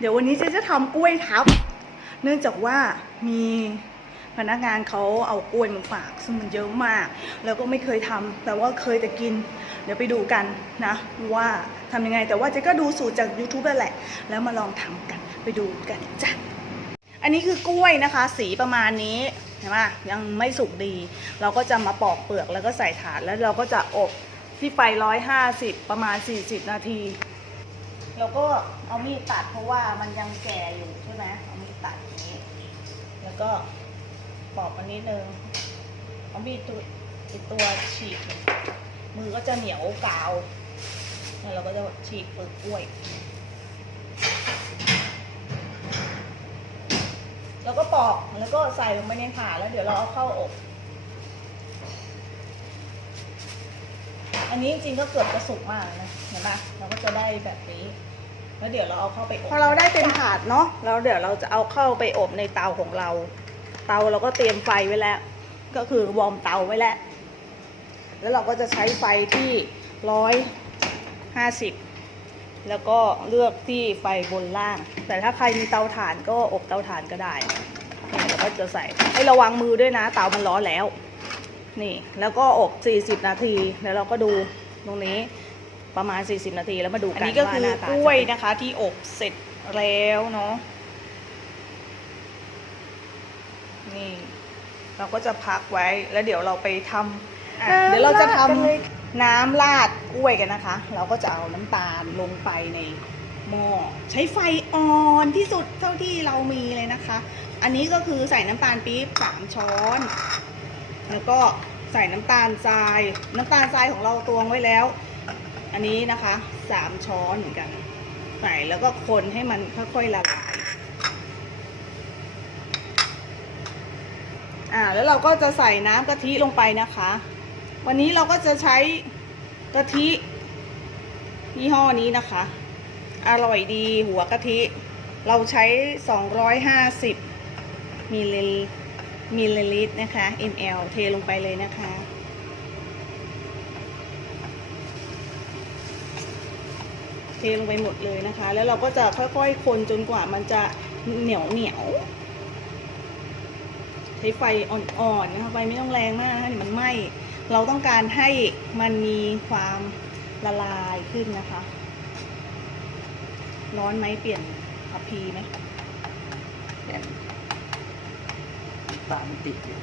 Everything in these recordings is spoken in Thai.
เดี๋ยววันนี้เจ๊จะทำกล้วยทับ เนื่องจากว่ามีพนักงานเขาเอากล้วยมาฝากซึ่งมันเยอะมาก แล้วก็ไม่เคยทำแต่ว่าเคยแต่กิน เดี๋ยวไปดูกันนะ ว่าทำยังไง แต่ว่าเจ๊ก็ดูสูตรจาก YouTube แหละ แล้วมาลองทำกันไปดูกันจ้ะอันนี้คือกล้วยนะคะ สีประมาณนี้เห็นไหมยังไม่สุกดี เราก็จะมาปอกเปลือกแล้วก็ใส่ถาดแล้วเราก็จะอบที่ไฟร้อยห้าสิบประมาณ 40 นาที เราก็เอามีดตัดเพราะว่ามันยังแก่อยู่ใช่ไหมเอามีดตัดอย่างนี้ แล้วก็ปอกมันนิดนึงเอามีดตัวอีกตัวฉีกมือก็จะเหนียวกาวแล้วเราก็จะฉีกเปลือกกล้วย แล้วก็ปอกแล้วก็ใส่ลงไปในถาดแล้วเดี๋ยวเราเอาเข้าอบ อันนี้จริงๆก็เกือบจะสุกมากนะเห็นปะเราก็จะได้แบบนี้ แล้วเดี๋ยวเราเอาเข้าไปอบพอเราได้เป็นถาดเนาะแล้วเดี๋ยวเราจะเอาเข้าไปอบในเตาของเรา เตาเราก็เตรียมไฟไว้แล้ว ก็คือวอร์มเตาไว้แล้ว แล้วเราก็จะใช้ไฟที่ร้อยห้าสิบแล้วก็เลือกที่ไฟบนล่าง แต่ถ้าใครมีเตาถ่านก็อบเตาถ่านก็ได้นี่เราก็จะใส่ให้ระวังมือด้วยนะ เตามันร้อนแล้ว นี่แล้วก็อบ 40 นาทีแล้วเราก็ดูตรงนี้ประมาณ 40 นาทีแล้วมาดูกันอันนี้ก็คือว่าหน้าตากล้วยจะเป็นนะคะ ที่อบเสร็จแล้วเนาะนี่ เราก็จะพักไว้แล้วเดี๋ยวเราไปทำอะเดี๋ยวเราจะทำน้ำราดกล้วยกันนะคะ เราก็จะเอาน้ำตาลลงไปในหม้อใช้ไฟอ่อนที่สุดเท่าที่เรามีเลยนะคะ อันนี้ก็คือใส่น้ำตาลปี๊บสามช้อนแล้ว ก็ใส่น้ำตาลทราย น้ำตาลทรายของเราตวงไว้แล้ว อันนี้นะคะสามช้อนเหมือนกัน ใส่แล้วก็คนให้มันค่อยๆละลายอ่าแล้วเราก็จะใส่น้ำกะทิลงไปนะคะ วันนี้เราก็จะใช้กะทิยี่ห้อนี้นะคะ อร่อยดีหัวกะทิ เราใช้ 250มิลลิ มิลลิลิตรนะคะ ml เทลงไปเลยนะคะ เทลงไปหมดเลยนะคะ แล้วเราก็จะค่อยๆ คนจนกว่ามันจะเหนียวเหนียวใช้ไฟอ่อนๆนะคะ ไฟไม่ต้องแรงมากนะคะเดี๋ยวมันไหม้ เราต้องการให้มันมีความละลายขึ้นนะคะ ร้อนไหมเปลี่ยนอัพีไหม แน่น ตามนติดอยู่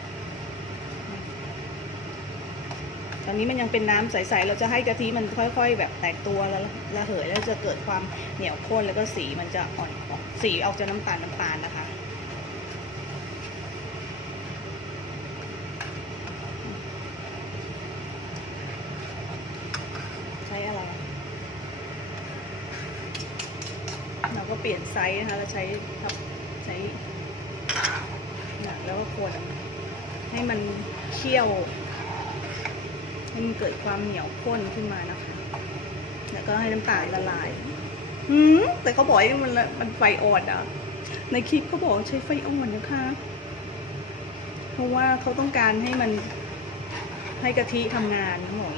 ตอนนี้มันยังเป็นน้ำใสๆ เราจะให้กะทิมันค่อย ๆ แบบแตกตัวแล้วระเหยแล้วจะเกิดความเหนียวข้นแล้วก็สีมันจะอ่อนออกสีออกจะน้ำตาลน้ำตาลนะคะ ใช้อะไร เราก็เปลี่ยนไซส์นะคะเราใช้ใช้ แล้วก็ควรให้มันเคี่ยวให้มันเกิดความเหนียวข้นขึ้นมานะคะ แล้วก็ให้น้ำตาลละลายหืมแต่เขาบอกให้มันมันไฟอ่อนอะ ในคลิปเขาบอกใช้ไฟอ่อนนะคะ เพราะว่าเขาต้องการให้มันให้กะทิทำงานเขาบอย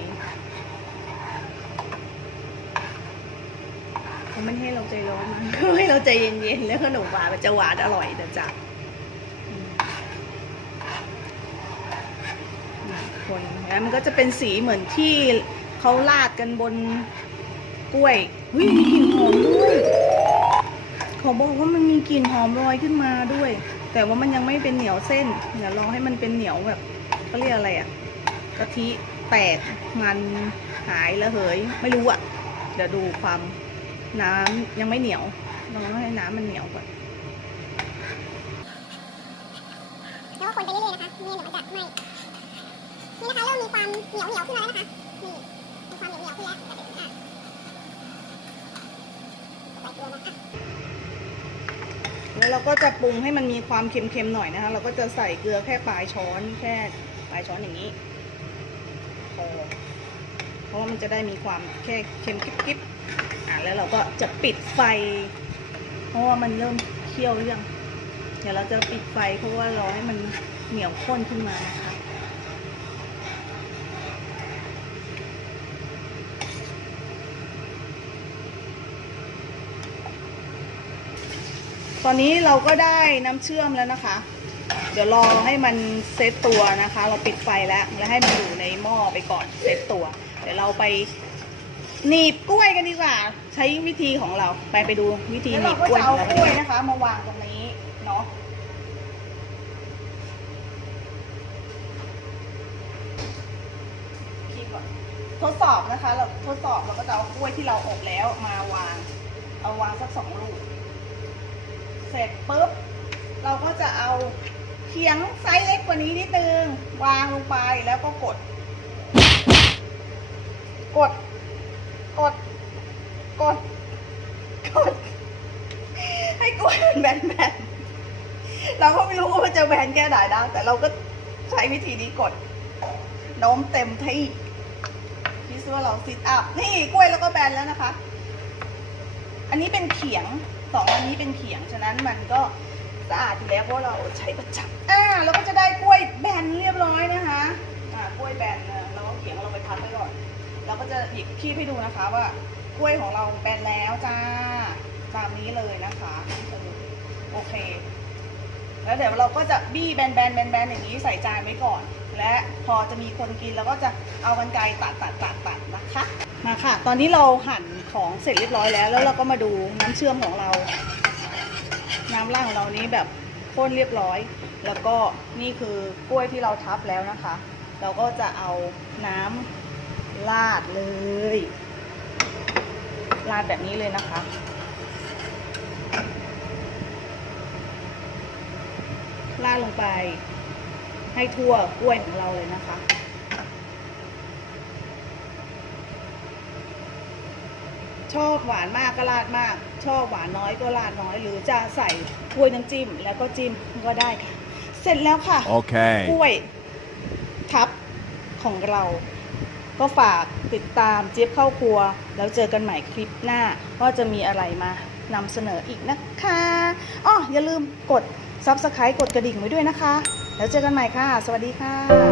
เขาไม่ให้เราใจร้อนมากเขาให้เราใจเย็นๆ แล้วขนมหวานมันจะหวานอร่อยแต่จัดอืม คนแล้วมันก็จะเป็นสีเหมือนที่เขาลาดกันบนกล้วยเฮ้ยมีกลิ่นหอมด้วยขอบอกว่ามันมีกลิ่นหอมลอยขึ้นมาด้วย แต่ว่ามันยังไม่เป็นเหนียวเส้นเดี๋ยวรอให้มันเป็นเหนียวแบบเขาเรียกอะไรอะกะทิแตกมันหายระเหยไม่รู้อะเดี๋ยวดูความน้ำยังไม่เหนียวเราต้องให้น้ำมันเหนียวก่อนแล้วก็คนไปเรื่อยๆนะคะนี่เดี๋ยวมันจะไหม้ นี่นะคะเริ่มมีความเหนียวเหนียวขึ้นมาแล้วนะคะนี่มีความเหนียวเหนียวขึ้นแล้วแต่เป็นอะใส่เกลือนะคะแล้วเราก็จะปรุงให้มันมีความเค็มๆหน่อยนะคะ เราก็จะใส่เกลือแค่ปลายช้อนแค่ปลายช้อนอย่างนี้พอเพราะว่ามันจะได้มีความแค่เค็มกิ๊บๆอะแล้วเราก็จะปิดไฟ เพราะว่ามันเริ่มเคี่ยวหรือง เดี๋ยวเราจะปิดไฟเพราะว่ารอให้มันเหนียวข้นขึ้นมานะคะ ตอนนี้เราก็ได้น้ำเชื่อมแล้วนะคะ เดี๋ยวรอให้มันเซตตัวนะคะ เราปิดไฟแล้วแล้วให้มันอยู่ในหม้อไปก่อนเซตตัว เดี๋ยวเราไปหนีบกล้วยกันดีกว่า ใช้วิธีของเราไปไปดูวิธีหนีบกล้วยของเรากล้วยนะคะ มาวางตรงนี้เนาะทดสอบนะคะ เราทดสอบเราก็จะเอากล้วยที่เราอบแล้วมาวาง เอาวางสักสองลูก เสร็จปุ๊บ เราก็จะเอาเขียงไซส์เล็กกว่านี้นิดนึง วางลงไปแล้วก็กด กด กด กด กด ให้กล้วยมันแบนๆเราก็ไม่รู้ว่ามันจะแบนแค่ไหนนะแต่เราก็ใช้วิธีนี้กดโน้มเต็มที่คิดว่าเราซิทอัพนี่กล้วยแล้วก็แบนแล้วนะคะ อันนี้เป็นเขียง สองอันนี้เป็นเขียงฉะนั้นมันก็สะอาดอยู่แล้วเพราะเราใช้ประจำอ่าเราก็จะได้กล้วยแบนเรียบร้อยนะคะอ่ากล้วยแบนนะเราก็เขียงเราไปพักไว้ก่อน เราก็จะหยิบคีบให้ดูนะคะว่ากล้วยของเราแบนแล้วจ้าตามนี้เลยนะคะโอเค แล้วเดี๋ยวเราก็จะบี้แบนแบนแบนแบนอย่างนี้ใส่จานไว้ก่อน และพอจะมีคนกินเราก็จะเอากันไกรตัดตัดตัดตัดนะคะ มาค่ะ ตอนนี้เราหั่นของเสร็จเรียบร้อยแล้ว แล้วเราก็มาดูน้ำเชื่อมของเรา น้ำราดของเรานี้แบบข้นเรียบร้อย แล้วก็นี่คือกล้วยที่เราทับแล้วนะคะ เราก็จะเอาน้ำราดเลยราดแบบนี้เลยนะคะ ราดลงไป ให้ทั่วกล้วยของเราเลยนะคะ ชอบหวานมากก็ราดมาก ชอบหวานน้อยก็ราดน้อย หรือจะใส่กล้วยน้ำจิ้มแล้วก็จิ้มก็ได้ค่ะ เสร็จแล้วค่ะ Okay. กล้วยทับของเรา ก็ฝากติดตามเจี๊ยบเข้าครัว แล้วเจอกันใหม่คลิปหน้า ว่าจะมีอะไรมานำเสนออีกนะคะอ๋ออย่าลืมกด Subscribe กดกระดิ่งไว้ด้วยนะคะ แล้วเจอกันใหม่ค่ะ สวัสดีค่ะ